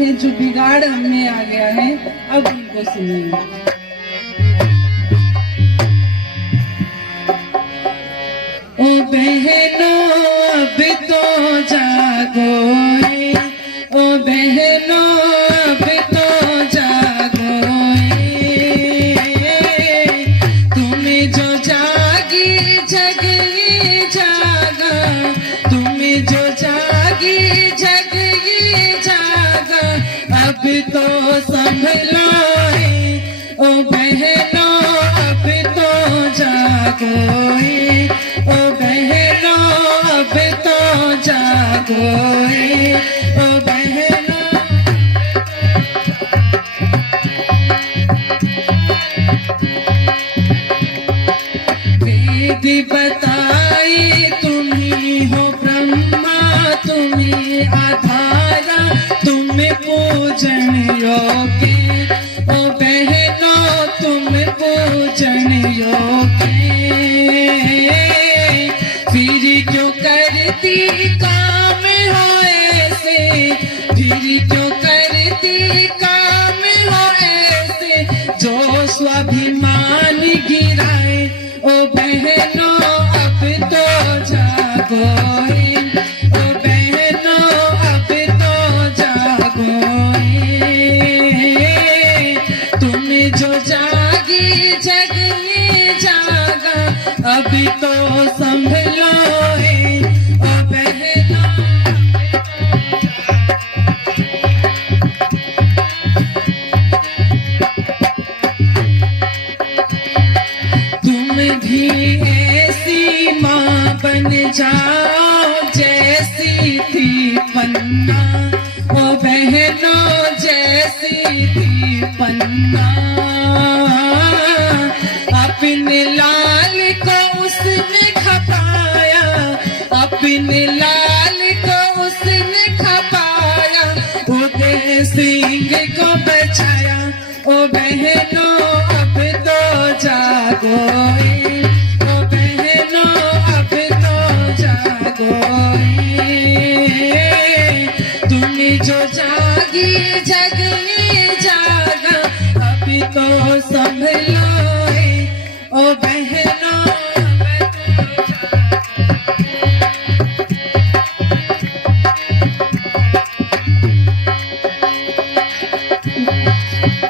हैं जो बिगाड़ हमें आ गया है, अब उनको सुनिए। ओ बहनों अब तो जागो, ओ बहनों अब तो जागो, तुम्हें जो जागी जग ये जागा, तुम्हें जो जागी जग ये जागा, अब तो संभलो ओ बहनों अब तो जागो, ओ बहनों अब तो जागो, ओ बहनों। वेद बताए तुम्ही हो ब्रह्मा, तुम्ही आधारा, तुम पूजन योग्य, ओ बहनों तुम पूजन योग्य। फिर क्यों करती काम हो ऐसे, फिर क्यों करती काम हो ऐसे, जो स्वाभिमान गिराए, ओ बहनों अब तो जागो, ओ बहनों अब तो जागो, तुम्हें जो जागी जग ये जागा, अभी तो संभलो ओ बहनों। तुम भी ऐसी माँ बन जाओ जैसी थी पन्ना, ओ बहनों जैसी थी पन्ना। अपने लाल को उसने खपाया, अपने लाल को उसने खपाया, उदय सिंह को बचाया, ओ बहनों अब तो जागो, ओ बहनों अब तो जागो, तुम्हें जो जागी जग ये जागा, अभी तो संभलो ओ बहनों अब तो जागो।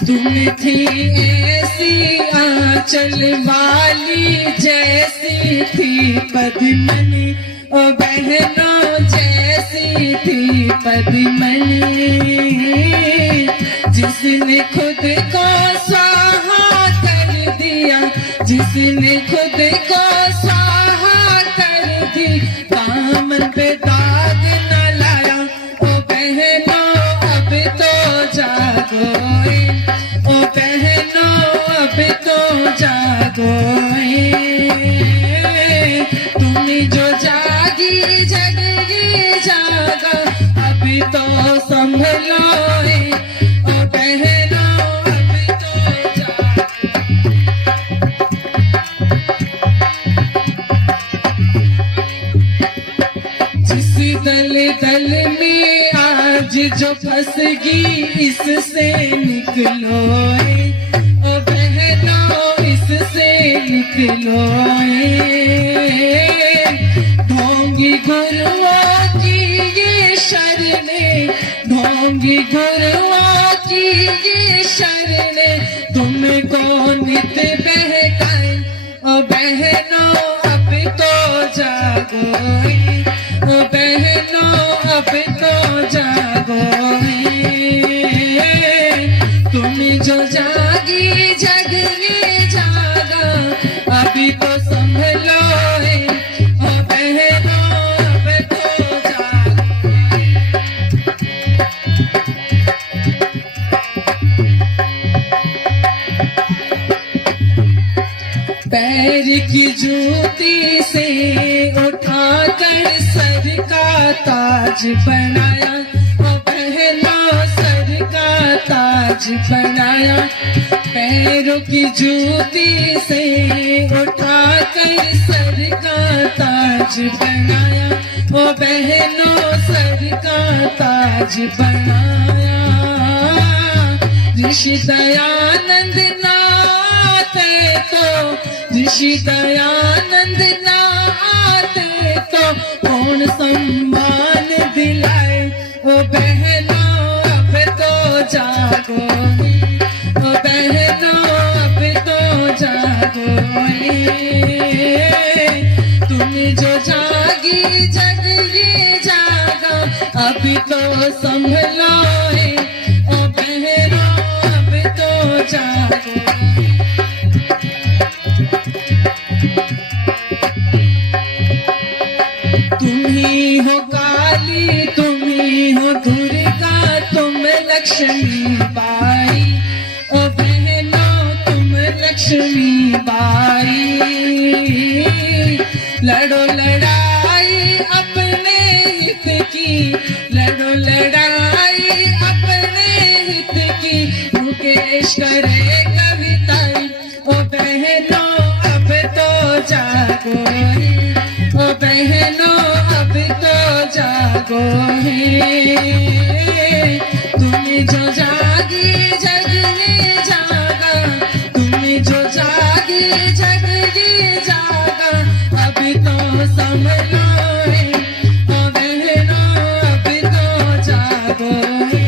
तुम थी ऐसी आंचल वाली जैसी थी पद्मनी, ओ बहनों जैसी थी पद्मनी, जिसने खुद को स्वाहा कर दिया, जिसने खुद को स्वाहा कर दी, दामन पे दाग न लाया, ओ बहनों अब तो जागो, ओ बहनों अब तो जागो, तुम्हें जो जागी जग ये जागा, अभी तो संभलो ओ बहनों अब तो जागो। जिस दल दल में आज जो फंसगी, इससे निकलो ओ बहनों इससे निकलो, ढोंगी गुरुओं की ये शरणें, ढोंगी गुरुओं की ये शरणें, तुमको नित बहकाए, ओ बहनों अब तो जागो, ओ बहनों अब तो जागो, तुम जो जागी जग ये जागा, अभी तो संभलो ओ बहनों अब तो जागो। पैर की जूती से उठाकर सर का ताज बनाया, ओ बहनों सर का ताज बनाया, पैरों की जूती से उठाकर सर का ताज बनाया, ओ बहनों सर का ताज बनाया। ऋषि दयानंद ना आते तो, ऋषि दयानंद ना आते तो कौन सम्मान दिलाए। ओ बहनों अब तो जागो, ओ बहनों अब तो जागो, तुम जो जागी जग ये जागा, अभी तो संभलो है। ओ बहनों अब तो जागो। तुम ही हो काली, तुम ही हो दुर्गा, तुम लक्ष्मी बाई। ओ बहनों तुम लक्ष्मी बाई। लड़ो लड़ाई अपने हित की, लड़ो लड़ाई अपने हित की, मुकेश करे कविताएं। ओ बहनों अब तो जागो, ओ बहनों अब तो जागो है। तुम जो जागी जग ये जागा, तुम जो जागी जग ये जागा, अभी तो संभलो है। ओ बहनों अब तो जागो है।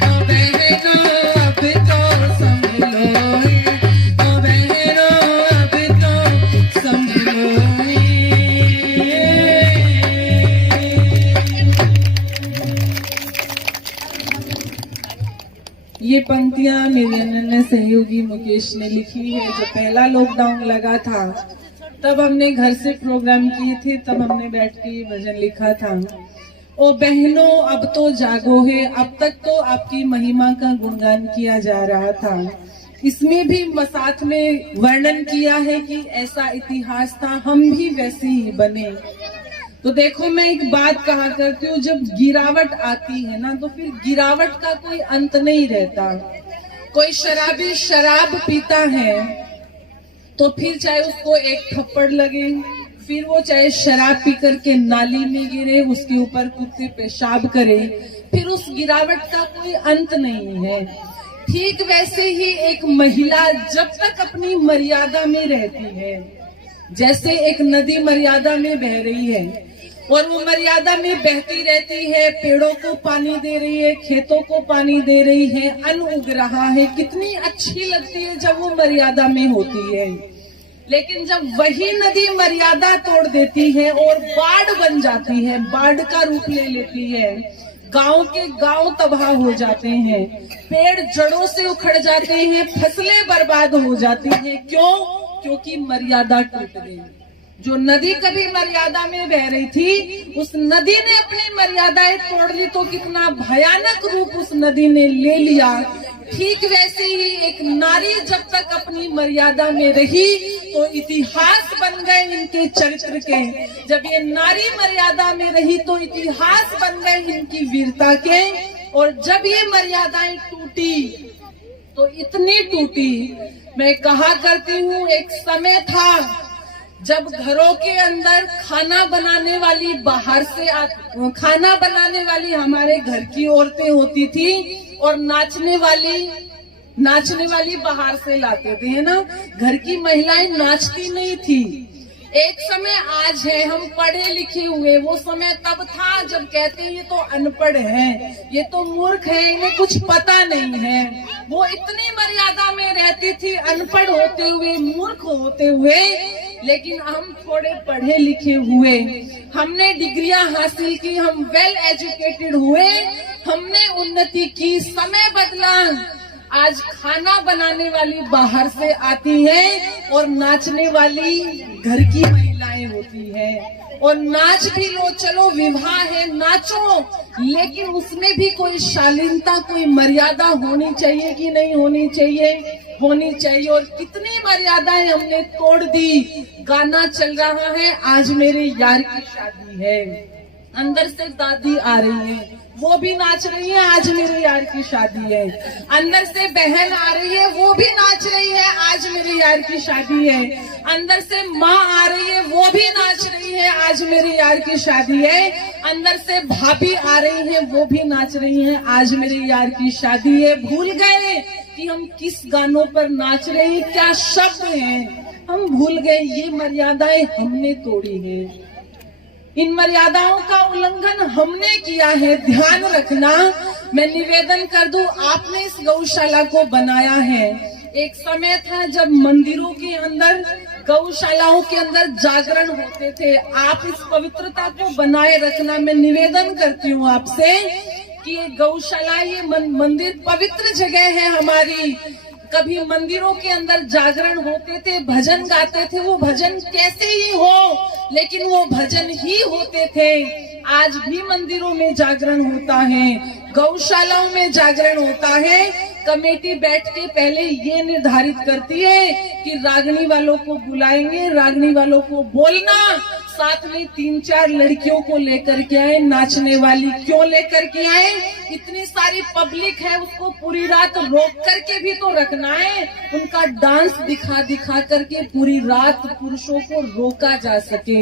ओ बहनों अब तो संभलो है। ओ बहनों अब तो संभलो है। ये पंक्तियां मेरी अनन्य सहयोगी मुकेश ने लिखी है। जब पहला लॉकडाउन लगा था तब हमने घर से प्रोग्राम किए थे, तब हमने बैठ के ये भजन लिखा था। ओ बहनों अब तो जागो है। अब तक तो आपकी महिमा का गुणगान किया जा रहा था। इसमें भी साथ में वर्णन किया है कि ऐसा इतिहास था, हम भी वैसे ही बने। तो देखो मैं एक बात कहा करती हूँ, जब गिरावट आती है ना तो फिर गिरावट का कोई अंत नहीं रहता। कोई शराबी शराब पीता है तो फिर चाहे उसको एक थप्पड़ लगे, फिर वो चाहे शराब पी करके नाली में गिरे, उसके ऊपर कुत्ते पेशाब करे, फिर उस गिरावट का कोई अंत नहीं है। ठीक वैसे ही एक महिला जब तक अपनी मर्यादा में रहती है, जैसे एक नदी मर्यादा में बह रही है और वो मर्यादा में बहती रहती है, पेड़ों को पानी दे रही है, खेतों को पानी दे रही है, अन्न उग रहा है, कितनी अच्छी लगती है जब वो मर्यादा में होती है। लेकिन जब वही नदी मर्यादा तोड़ देती है और बाढ़ बन जाती है, बाढ़ का रूप ले लेती है, गांव के गांव तबाह हो जाते हैं, पेड़ जड़ों से उखड़ जाते हैं, फसलें बर्बाद हो जाती हैं। क्यों? क्योंकि मर्यादा टूट गई। जो नदी कभी मर्यादा में बह रही थी, उस नदी ने अपनी मर्यादाएं तोड़ ली तो कितना भयानक रूप उस नदी ने ले लिया। ठीक वैसे ही एक नारी जब तक अपनी मर्यादा में रही तो इतिहास बन गए इनके चरित्र के। जब ये नारी मर्यादा में रही तो इतिहास बन गए इनकी वीरता के। और जब ये मर्यादाएं टूटी तो इतनी टूटी, मैं कहा करती हूँ एक समय था जब घरों के अंदर खाना बनाने वाली बाहर से खाना बनाने वाली हमारे घर की औरतें होती थी और नाचने वाली बाहर से लाते थे, है ना। घर की महिलाएं नाचती नहीं थी। एक समय आज है, हम पढ़े लिखे हुए, वो समय तब था जब कहते ये तो अनपढ़ है, ये तो मूर्ख है, इन्हें कुछ पता नहीं है। वो इतनी मर्यादा में रहती थी, अनपढ़ होते हुए, मूर्ख होते हुए। लेकिन हम थोड़े पढ़े लिखे हुए, हमने डिग्रियां हासिल की, हम वेल एजुकेटेड हुए, हमने उन्नति की, समय बदला। आज खाना बनाने वाली बाहर से आती है और नाचने वाली घर की महिलाएं होती है। और नाच भी लो, चलो विवाह है, नाचो, लेकिन उसमें भी कोई शालीनता, कोई मर्यादा होनी चाहिए कि नहीं होनी चाहिए? होनी चाहिए। और कितनी मर्यादाएं हमने तोड़ दी। गाना चल रहा है, आज मेरे यार की शादी है, अंदर से दादी आ रही है, वो भी नाच रही है, आज मेरे यार की शादी है। अंदर से बहन आ रही है, वो भी नाच रही है, आज मेरे यार की शादी है। अंदर से माँ आ रही है, वो भी नाच रही है, आज मेरे यार की शादी है। अंदर से भाभी आ रही है, वो भी नाच रही है, आज मेरे यार की शादी है। भूल गए कि हम किस गानों पर नाच रहे हैं, क्या शब्द हैं, हम भूल गए। ये मर्यादाएं हमने तोड़ी है, इन मर्यादाओं का उल्लंघन हमने किया है, ध्यान रखना। मैं निवेदन कर दूं, आपने इस गौशाला को बनाया है। एक समय था जब मंदिरों के अंदर, गौशालाओं के अंदर जागरण होते थे। आप इस पवित्रता को बनाए रखना। मैं निवेदन करती हूँ आपसे कि ये गौशाला, ये मंदिर पवित्र जगह है हमारी। कभी मंदिरों के अंदर जागरण होते थे, भजन गाते थे, वो भजन कैसे ही हो, लेकिन वो भजन ही होते थे। आज भी मंदिरों में जागरण होता है, गौशालाओं में जागरण होता है। कमेटी बैठ के पहले ये निर्धारित करती है कि रागनी वालों को बुलाएंगे, रागनी वालों को बोलना, साथ में 3-4 लड़कियों को लेकर के आए। नाचने वाली क्यों लेकर के आए? इतनी सारी पब्लिक है, उसको पूरी रात रोक करके भी तो रखना है। उनका डांस दिखा दिखा करके पूरी रात पुरुषों को रोका जा सके।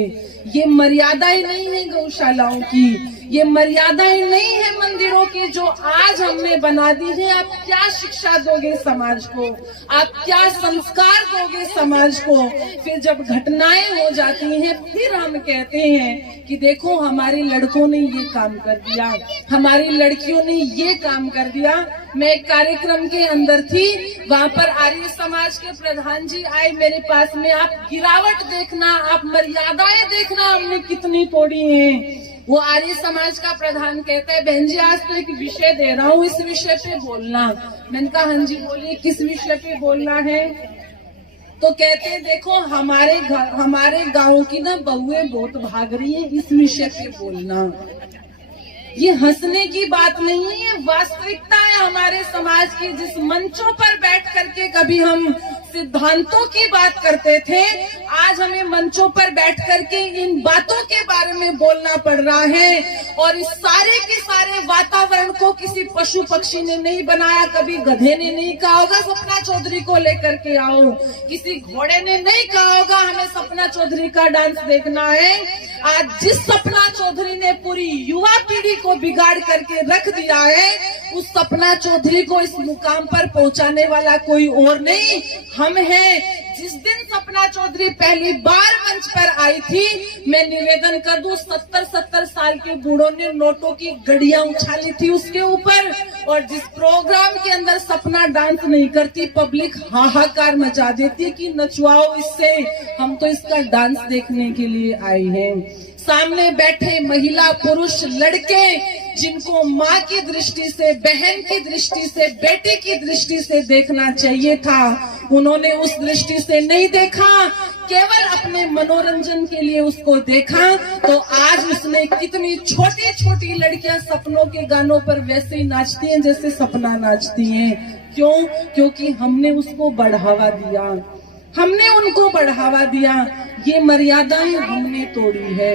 ये मर्यादाएं नहीं है गौशालाओं की, ये मर्यादाएं नहीं है मंदिरों की, जो आज हमने बना दी है। आप क्या शिक्षा दोगे समाज को? आप क्या संस्कार दोगे समाज को? फिर जब घटनाएं हो जाती हैं, फिर हम कहते हैं कि देखो हमारे लड़कों ने ये काम कर दिया, हमारी लड़कियों ने ये काम कर दिया। मैं एक कार्यक्रम के अंदर थी, वहाँ पर आर्य समाज के प्रधान जी आए मेरे पास में। आप गिरावट देखना, आप मर्यादाएं देखना हमने कितनी तोड़ी हैं। वो आर्य समाज का प्रधान कहता है, बहन जी आज तो एक विषय दे रहा हूँ, इस विषय पे बोलना। मैंने कहा हाँ जी बोलिए, किस विषय पे बोलना है? तो कहते हैं देखो हमारे गांव की ना बहुएं बहुत भाग रही है, इस विषय पे बोलना। ये हंसने की बात नहीं है, ये वास्तविकता है हमारे समाज की। जिस मंचों पर बैठ करके कभी हम सिद्धांतों की बात करते थे, आज हमें मंचों पर बैठ करके इन बातों के बारे में बोलना पड़ रहा है। और इस सारे के सारे वातावरण को किसी पशु पक्षी ने नहीं बनाया। कभी गधे ने नहीं कहा होगा सपना चौधरी को लेकर के आओ, किसी घोड़े ने नहीं कहा होगा हमें सपना चौधरी का डांस देखना है। आज जिस सपना चौधरी ने पूरी युवा पीढ़ी को बिगाड़ करके रख दिया है, उस सपना चौधरी को इस मुकाम पर पहुंचाने वाला कोई और नहीं, हम हैं। जिस दिन सपना चौधरी पहली बार मंच पर आई थी, मैं निवेदन कर दूं, 70-70 साल के बूढ़ों ने नोटों की गड़ियां उछाली थी उसके ऊपर। और जिस प्रोग्राम के अंदर सपना डांस नहीं करती, पब्लिक हाहाकार मचा देती कि नचवाओ इससे, हम तो इसका डांस देखने के लिए आए हैं। सामने बैठे महिला पुरुष लड़के, जिनको माँ की दृष्टि से, बहन की दृष्टि से, बेटे की दृष्टि से देखना चाहिए था, उन्होंने उस दृष्टि से नहीं देखा, केवल अपने मनोरंजन के लिए उसको देखा। तो आज उसने कितनी छोटी छोटी लड़कियां सपनों के गानों पर वैसे ही नाचती हैं जैसे सपना नाचती हैं। क्यों? क्योंकि हमने उसको बढ़ावा दिया, हमने उनको बढ़ावा दिया। ये मर्यादाएं हमने तोड़ी है।